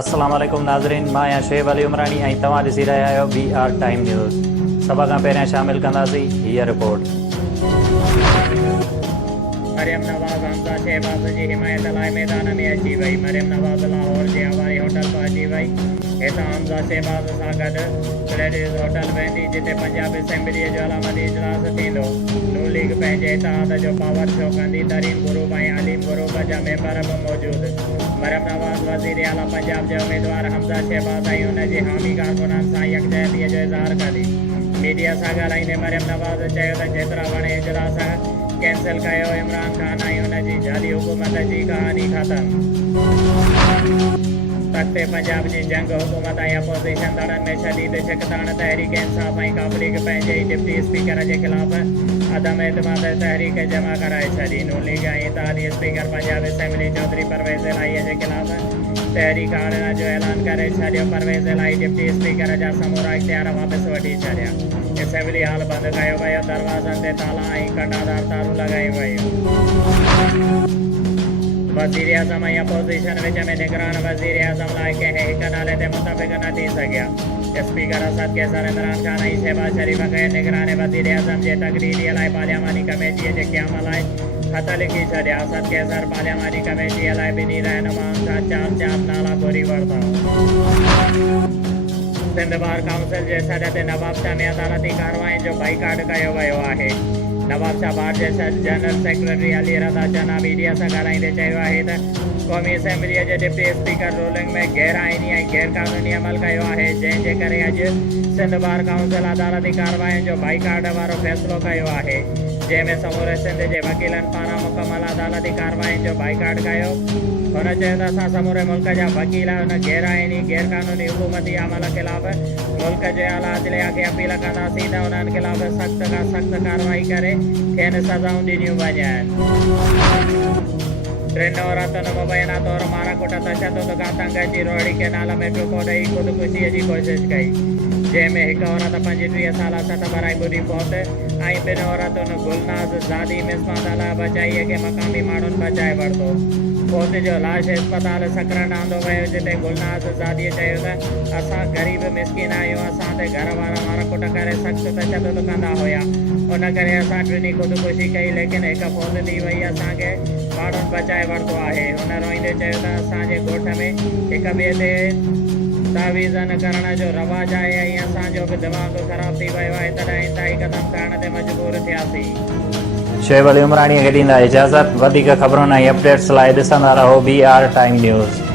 अस्सलाम वालेकुम नाज़रीन, मां आहियां शुएब अली उमरानी ऐं तव्हां ॾिसी रहिया आहियो BR टाइम न्यूज़। सभ खां पहिरियां शामिल कंदासीं हीअ रिपोर्ट। मरियम नवाज़ हमज़ा शहबाज़ जी हिमायत लाइ मैदान में अची वई। मरियम नवाज़ लाहौर जे हवाई होटल पर अची वई। हितां हमज़ा शहबाज़ सां गॾु लेडीज़ होटल वेंदी, जिते पंजाब असेंबलीअ जो अलामती इजलास थींदो। नून लीग पंहिंजे इतिहाद जो पावर शो कंदी। तरीन ग्रुप ऐं अलीम ग्रुप जा मेंबर बि मौजूदु। मरियम नवाज़ वज़ीर आला पंजाब जे उम्मीदवार हमज़ा शहबाज़ ऐं हुन जे हामी कारकुननि सां यकजहतीअ जो इज़हार कंदी। मीडिया सां ॻाल्हाईंदे मरियम नवाज़ चयो त जेतिरा वणे इजलास कैंसिल कयो। इमरान खान ऐं हुन जी जाली हुकूमत जी कहानी ख़तमु। तख़्ते पंजाब जी जंग हुकूमत ऐं अपोज़िशन दड़नि में शदीद शिकतान। तहरीक इंसाफ़ ऐं काबलिग पंहिंजे ई डिप्टी स्पीकर जे ख़िलाफ़ अदम एतमाद तहरीक जमा कराए छॾी। नून लीग ऐं इत्तेहादी स्पीकर पंजाब असेंबली चौधरी परवेज़ इलाहीअ जे ख़िलाफ़ तहरीक आणण जो ऐलान करे छॾियो। परवेज़ इलाही डिप्टी स्पीकर जा समूरा इख्तियार वापसि वठी छॾिया। असेंबली हाल बंदि कयो वियो। दरवाज़नि ते ताला ऐं कंडादार तारूं लॻायूं वयूं। वज़ीर आज़म ऐं अपोज़िशन विच में निगरान वज़ीर आज़म लाइ कंहिं हिक नाले ते मुतफ़िक़ न थी सघिया। स्पीकर असद कैसर, इमरान खान ऐं शहबाज शरीफ़ खे निगरान वज़ीर आज़म जे तक़रीरीअ लाइ पार्लियामानी कमेटीअ जे क़याम लाइ ख़त लिखी छॾिया। असद कैसर पार्लियामानी कमेटीअ लाइ ॿिन्ही रहनुमाउनि खां चार नाला घुरी वरिता। सिंध बार काउंसिल जे सॾ ते नवाबशाह में अदालती कार्रवाइयुनि जो बाइकाट कयो वियो आहे। नवाबशाह बार जे जनरल सेक्रेटरी अली रज़ा चन्ना मीडिया सां ॻाल्हाईंदे चयो आहे त क़ौमी असेंबलीअ जे डिप्टी स्पीकर रूलिंग में गैर आइनी ऐं गैर क़ानूनी अमल कयो आहे, जंहिंजे करे अॼु सिंध बार काउंसिल अदालती कार्रवाइयुनि जो बाइकाट वारो फ़ैसिलो कयो आहे, जंहिंमें समूरे सिंध जे वकीलनि पारां मुकमल अदालती कार्रवाइयुनि जो बाइकाट कयो। हुन चयो त असां समूरे मुल्क जा वकील हुन गैर आइनी गैर क़ानूनी हुकूमती अमल ख़िलाफ़ मुल्क जे आला अदलिया खे अपील कंदासीं त उन्हनि ख़िलाफ़ सख़्त खां सख़्त कार्रवाई करे खेनि सज़ाऊं ॾिनियूं वञनि। टिनि औरतुनि मुबैना तौरु माराकुट तशदुद खां तंग अची रोहड़ी केनाल में टुको ॾेई ख़ुदकुशीअ जी कोशिशि कई, जंहिंमें हिकु औरत 35 साल सट भराई ॿुधी फौत ऐं ॿिनि औरतुनि गुलनाज़ ज़ादी मिसमात अला बचाईअ खे मक़ामी माण्हुनि बचाए वरितो। फौत जो लाश इस्पताल सकरन आंदो वियो, जिते गुलनाज़ ज़ादीअ चयो त असां ग़रीब मिसकिन आहियूं, असां ते घर वारा माराकुट करे सख़्तु तशदुद कंदा हुया, उन करे असां टिनी ख़ुदकुशी कई, लेकिन हिकु फौत थी वई, असांखे माण्हुनि बचाए वरितो आहे। हुन रोईंदे चयो त असांजे ॻोठ में हिक ॿिए ते तावीज़न करण जो रवाजु आहे ऐं असांजो बि दिमाग़ ख़राब थी वियो आहे, तॾहिं इंतहाई क़दम खणण ते मजबूर थियासीं। शुएब अली उमरानीअ खे ॾींदा इजाज़त। वधीक ख़बरुनि ऐं अपडेट्स लाइ ॾिसंदा रहो BR टाइम न्यूज़।